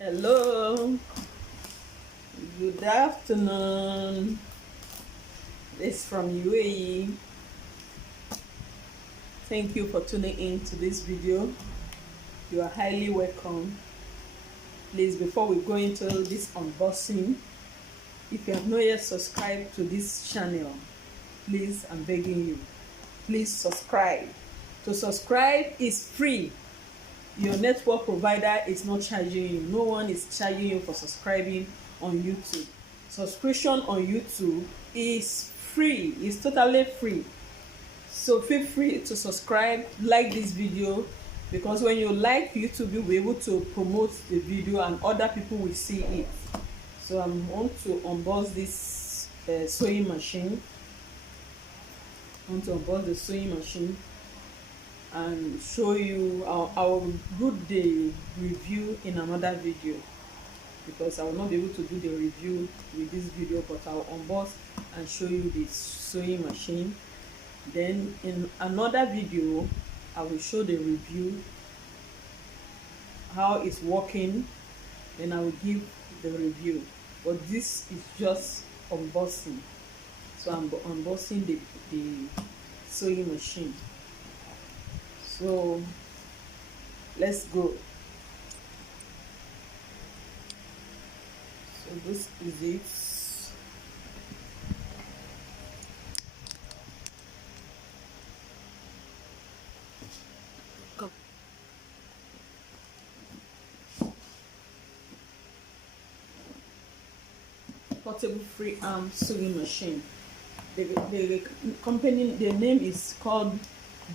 Hello, good afternoon. This from UAE. Thank you for tuning in to this video. You are highly welcome. Please, before we go into this unboxing, if you have not yet subscribed to this channel, please, I'm begging you, please subscribe. To subscribe is free. Your network provider is not charging you. No one is charging you for subscribing on YouTube. Subscription on YouTube is free. It's totally free. So feel free to subscribe, like this video, because when you like YouTube, you'll be able to promote the video and other people will see it. So I'm going to unbox this sewing machine. I want to unbox the sewing machine and show you. I will do the review in another video, because I will not be able to do the review with this video, but I'll unbox and show you the sewing machine. Then in another video I will show the review, how it's working, then I will give the review. But this is just unboxing. So I'm unboxing the sewing machine. So let's go. So this is it. Come. Portable free arm sewing machine. The company, the name is called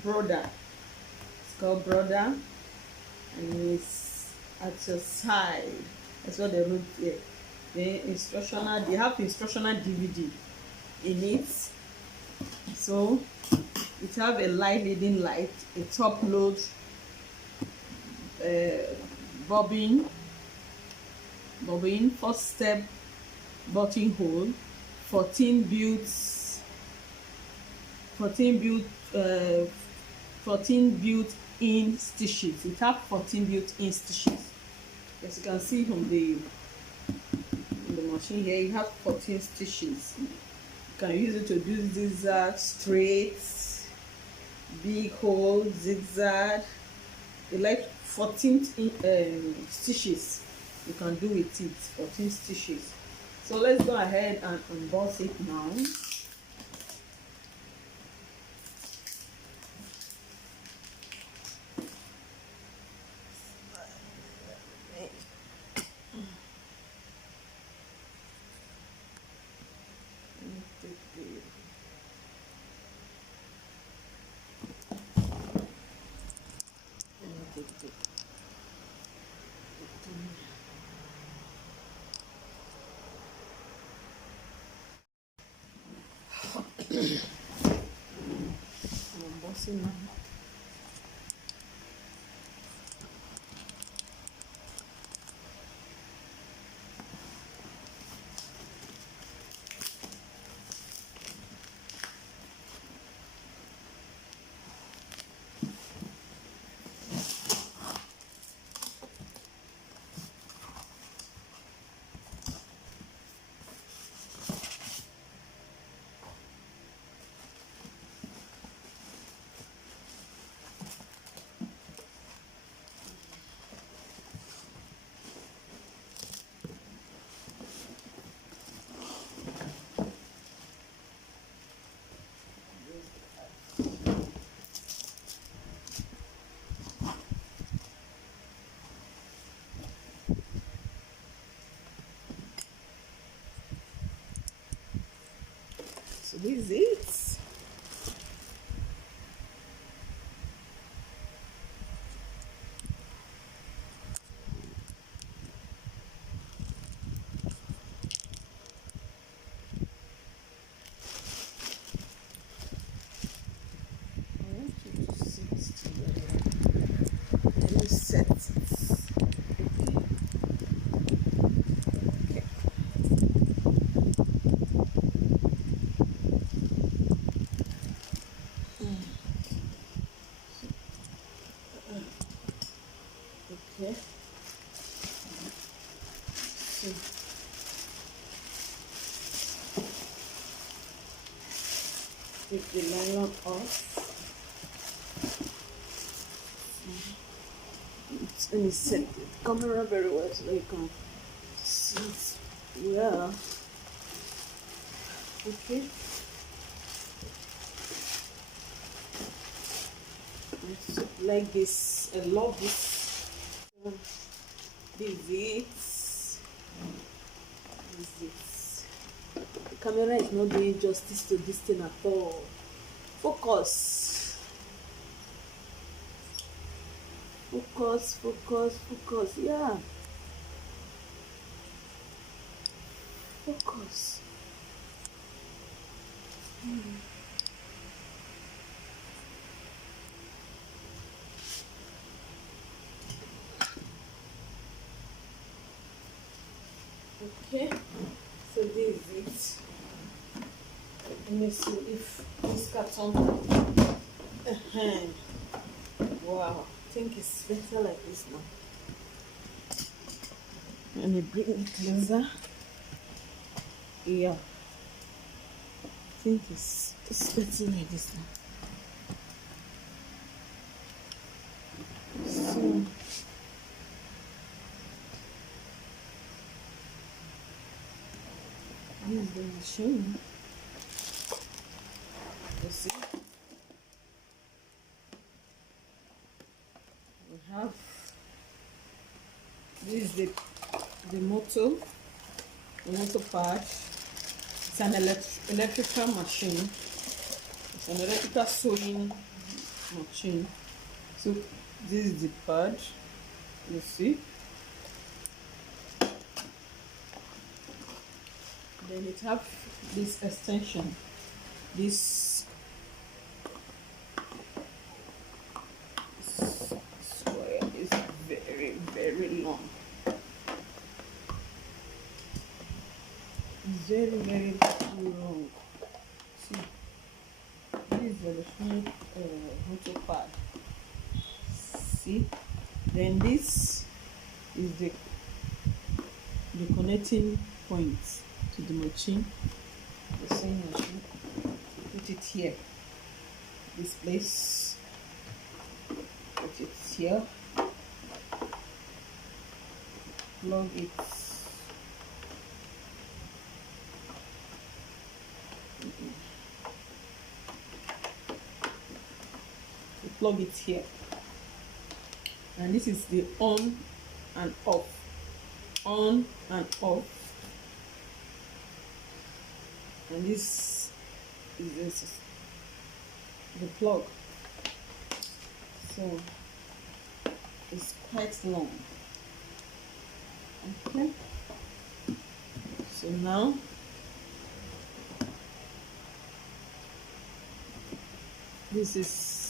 Brother. It's called Brother, and it's at your side. That's what they wrote here. The instructional, they have instructional DVD in it. So it have a light, leading light, a top load, bobbin, first step buttonhole, 14 built-in stitches. It have 14 built-in stitches. As you can see from the machine here, it has 14 stitches. You can use it to do zigzag, straight, big hole, zigzag. You like 14 stitches you can do with it. 14 stitches. So let's go ahead and unbox it now. Unboxing now. So this is it. I want you to see this together. Let me set it. Okay. see. Take the nylon off. Let me set the camera very well so you can see it well. Okay. Like this, I love this. This is it. This is it. The camera is not doing justice to this thing at all. Focus. Focus, focus, focus. Yeah. Focus. Okay, so this is it. Let me see if this carton. Wow, I think it's better like this now. Let me bring it closer. Yeah, I think it's better like this now. So this is the machine. You see, we have this is the motor pad. It's an electrical machine. It's an electrical sewing machine. So this is the pad. You see. Then it have this extension. This square is very, very long. Very, very long. See, this is the electronic motor pad. See, then this is the connecting points to the machine, the sewing machine. Put it here, this place. Put it here. Plug it. Plug it here, and this is the on and off. On and off. And this is the plug. So it's quite long. Okay. So now this is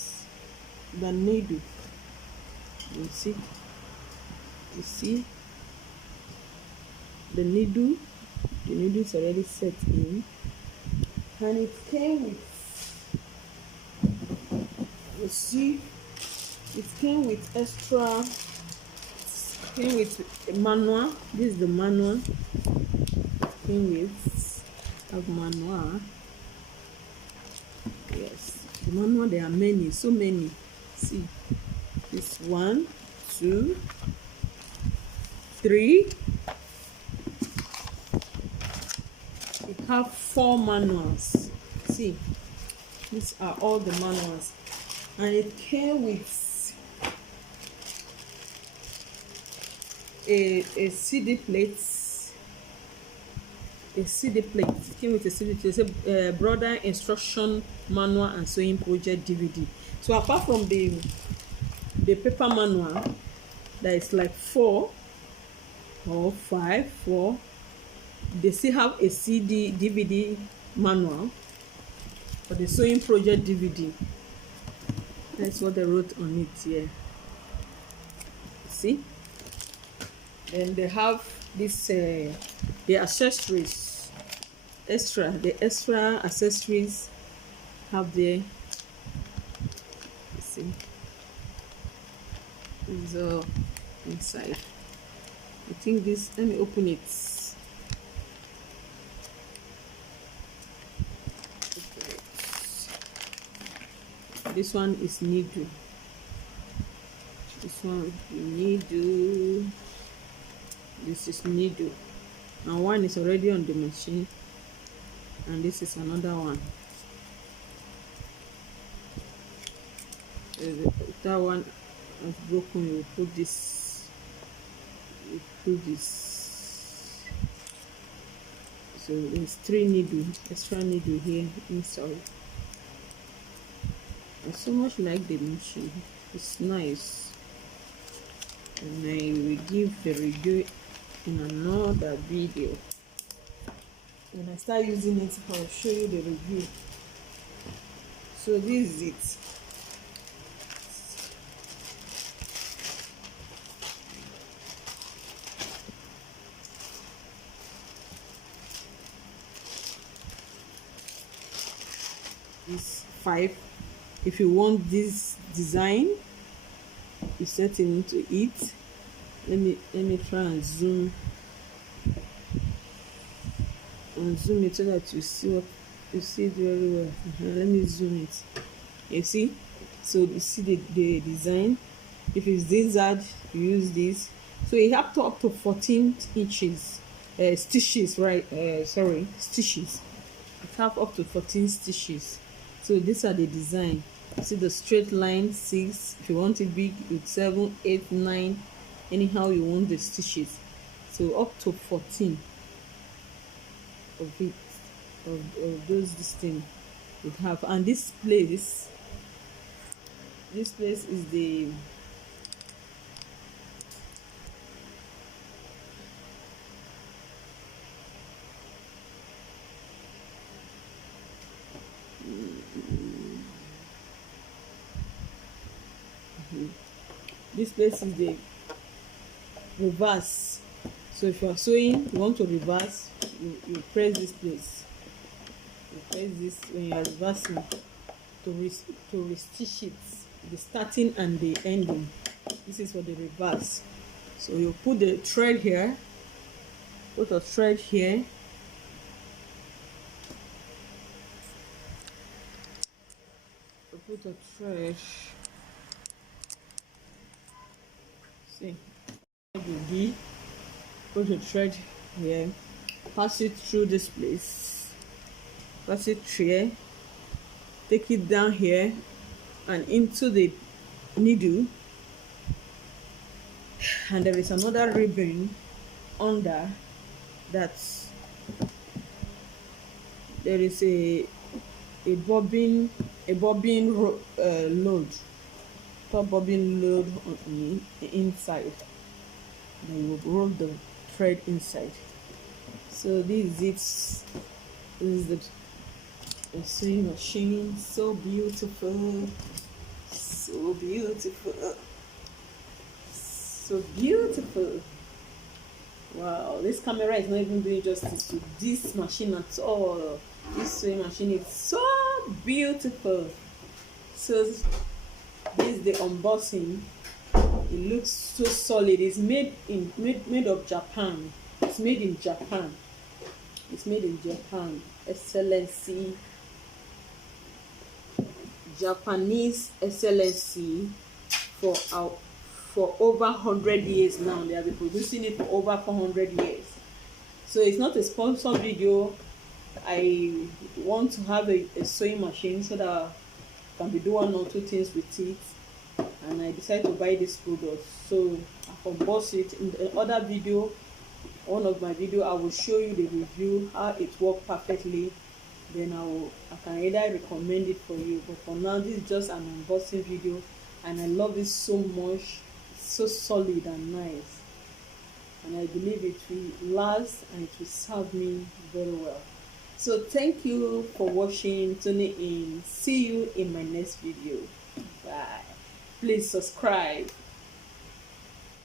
the needle. You see the needle. The needle is already set in, and it came with, you see, it came with extra. It came with a manual. This is the manual. It came with a manual. Yes, the manual. There are many, so many. See, this 1, 2, 3. We have 4 manuals. See, these are all the manuals, and it came with a CD plate. A CD plate. It came with a CD plate. It's a broader instruction manual and sewing project DVD. So apart from the paper manual, that is like 4 or 5, 4. They still have a CD DVD manual for the sewing project DVD. That's what they wrote on it here. See? Then they have this the accessories, the extra accessories have there. See, these are inside. I think this, let me open it. This one is needle. This one needle. This is needle. And one is already on the machine. And this is another one. That one is broken. You put this. You put this. So there's 3 needles, extra needle here inside. I so much like the machine. It's nice. And I will give the review in another video. When I start using it, I'll show you the review. So this is it. This 5. If you want this design, you set it into it. Let me try and zoom it so that you see what you see it very well. Let me zoom it. You see, so you see the design. If it's desert, you use this. So you have to up to 14 inches stitches, right? Stitches. You have up to 14 stitches. So these are the design. See the straight line 6. If you want it big, with 7, 8, 9. Anyhow you want the stitches. So up to 14 of it, of those this thing you have. And this place is the this place is the reverse. So if you are sewing, you want to reverse, you press this place. You press this when you are reversing to restitch it, the starting and the ending. This is for the reverse. So you put the thread here, put a thread here, put a thread. See, put a thread here, pass it through this place, pass it here, take it down here and into the needle, and there is another ribbon under that. There is a bobbin load, top bobbin load on the inside. Then you roll the thread inside. So this is it. This is the sewing machine. So beautiful, so beautiful, so beautiful. Wow, this camera is not even doing justice to this machine at all. This sewing machine is so beautiful. So this is the unboxing. It looks so solid. It's made of Japan. It's made in Japan. It's made in Japan. Excellency. Japanese excellency for over 100 years now. They have been producing it for over 400 years. So it's not a sponsored video. I want to have a sewing machine so that I can be doing 1 or 2 things with it, and I decided to buy this product. So I can boss it in the other video. One of my video, I will show you the review, how it worked perfectly. Then I can either recommend it for you. But for now, this is just an unboxing video, and I love it so much. It's so solid and nice, and I believe it will last and it will serve me very well. So thank you for watching, tuning in. See you in my next video. Bye. Please subscribe.